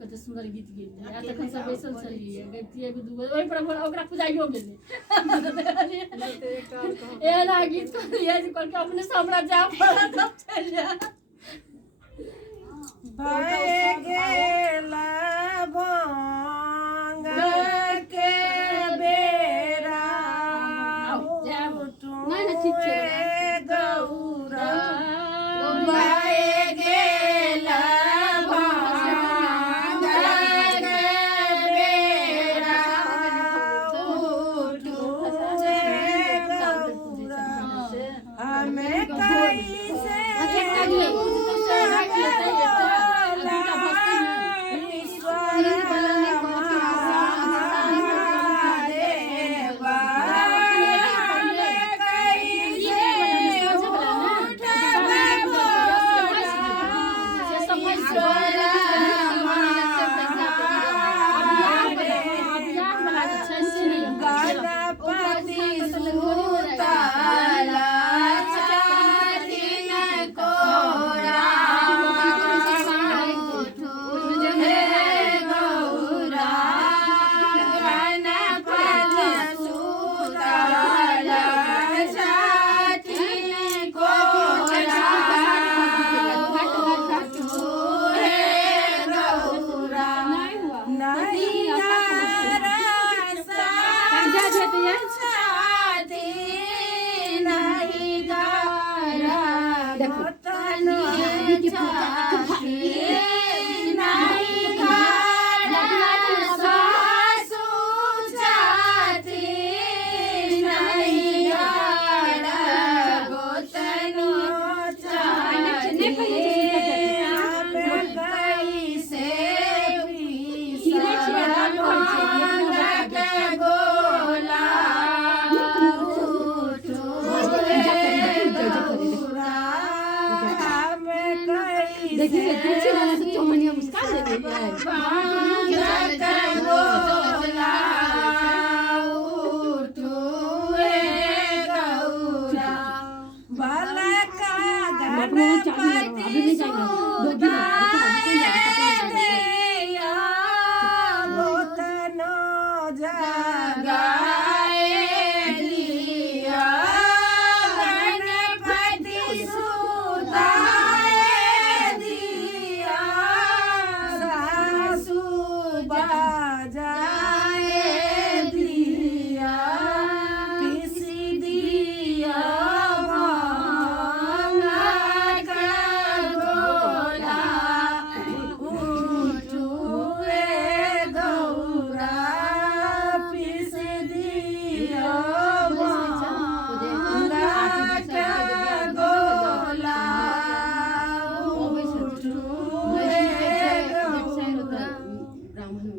कते सुंदर गीत गेल या तखन सब बैसल छलिए गइतिए दू ओइ पर ओकरा पूजाइयो गेलै एना गीत कहलिए जे कहलकै अपने से हमरा जा पड़त अब चल जा भाई गेला भांग के बेरा नहीं ठीक है गौरा भाई गेला भांग के बेरा उठुए गौरा हमें कैसे देखिए ना तो चमनिया मुस्कान दे रही है